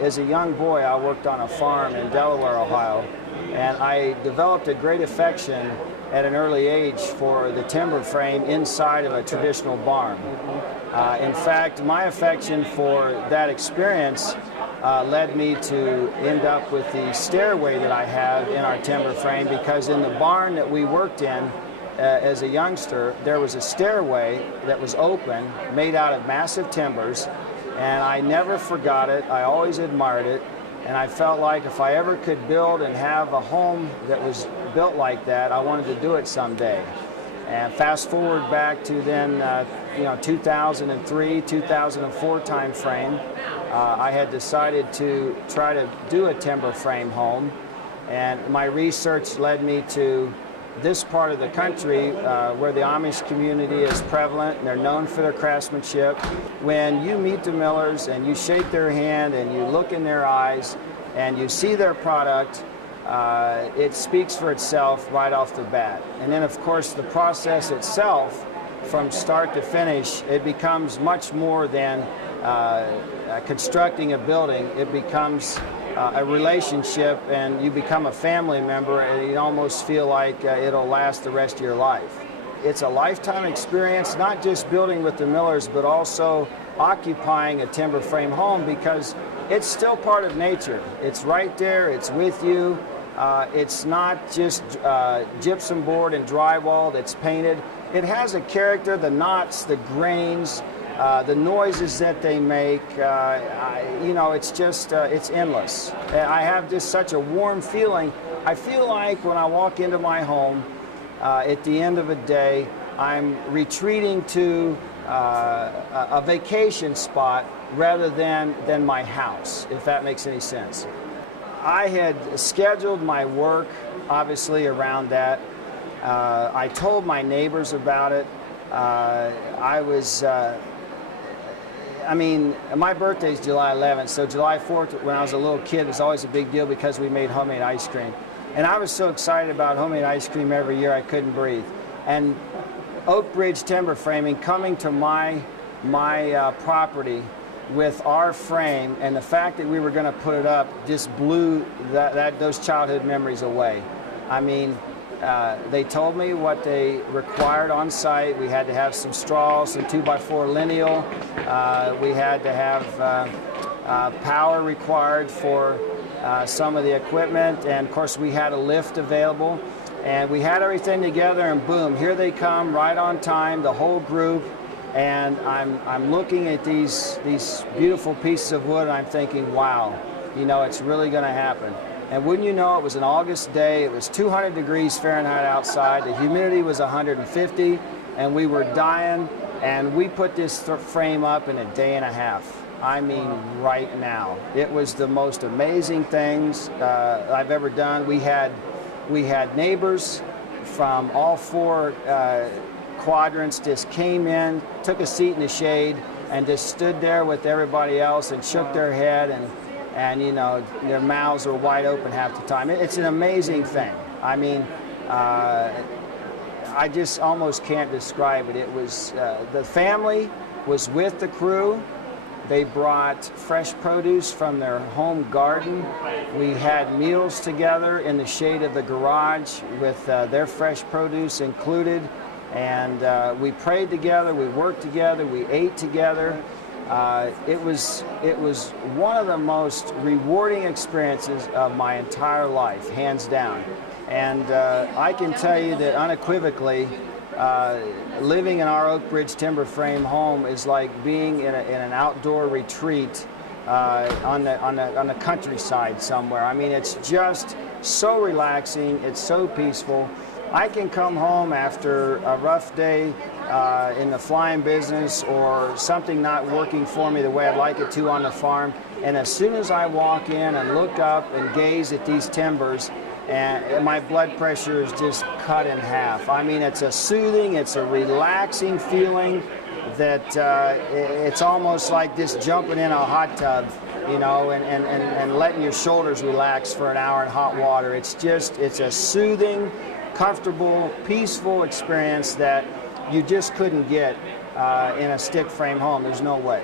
As a young boy, I worked on a farm in Delaware, Ohio, and I developed a great affection at an early age for the timber frame inside of a traditional barn. In fact, my affection for that experience led me to end up with the stairway that I have in our timber frame, because in the barn that we worked in as a youngster, there was a stairway that was open, made out of massive timbers, and I never forgot it. I always admired it, and I felt like if I ever could build and have a home that was built like that, I wanted to do it someday. And fast forward back to then, 2003, 2004 time frame, I had decided to try to do a timber frame home, and my research led me to this part of the country where the Amish community is prevalent and they're known for their craftsmanship. When you meet the millers and you shake their hand and you look in their eyes and you see their product, it speaks for itself right off the bat. And then, of course, the process itself, from start to finish, it becomes much more than constructing a building. It becomes a relationship, and you become a family member, and you almost feel like it'll last the rest of your life. It's a lifetime experience, not just building with the millers, but also occupying a timber frame home, because it's still part of nature. It's right there, it's with you. It's not just gypsum board and drywall that's painted. It has a character, the knots, the grains, the noises that they make, it's just, it's endless. I have just such a warm feeling. I feel like when I walk into my home, at the end of a day, I'm retreating to a vacation spot rather than my house, if that makes any sense. I had scheduled my work, obviously, around that. I told my neighbors about it. My birthday's July 11th, so July 4th, when I was a little kid, was always a big deal because we made homemade ice cream. And I was so excited about homemade ice cream every year I couldn't breathe. And Oak Ridge Timber Framing coming to my property with our frame, and the fact that we were going to put it up just blew those childhood memories away. I mean, they told me what they required on site. We had to have some straw, some 2x4 lineal. We had to have power required for some of the equipment, and of course we had a lift available. And we had everything together, and boom, here they come, right on time, the whole group. And I'm looking at these beautiful pieces of wood, and I'm thinking, wow, it's really going to happen. And wouldn't you know, it was an August day, it was 200 degrees Fahrenheit outside, the humidity was 150, and we were dying, and we put this frame up in a day and a half. I mean, right now. It was the most amazing things I've ever done. We had neighbors from all four quadrants just came in, took a seat in the shade, and just stood there with everybody else and shook their head, and their mouths were wide open half the time. It's an amazing thing. I mean, I just almost can't describe it. It was, the family was with the crew. They brought fresh produce from their home garden. We had meals together in the shade of the garage with their fresh produce included. And we prayed together, we worked together, we ate together. It was one of the most rewarding experiences of my entire life, hands down. And I can tell you that unequivocally, living in our Oak Ridge timber frame home is like being in an outdoor retreat on the countryside somewhere. I mean, it's just so relaxing, it's so peaceful. I can come home after a rough day in the flying business or something not working for me the way I'd like it to on the farm, and as soon as I walk in and look up and gaze at these timbers, and my blood pressure is just cut in half. I mean, it's a soothing, it's a relaxing feeling that it's almost like just jumping in a hot tub, and letting your shoulders relax for an hour in hot water. It's a soothing, comfortable, peaceful experience that you just couldn't get in a stick frame home. There's no way.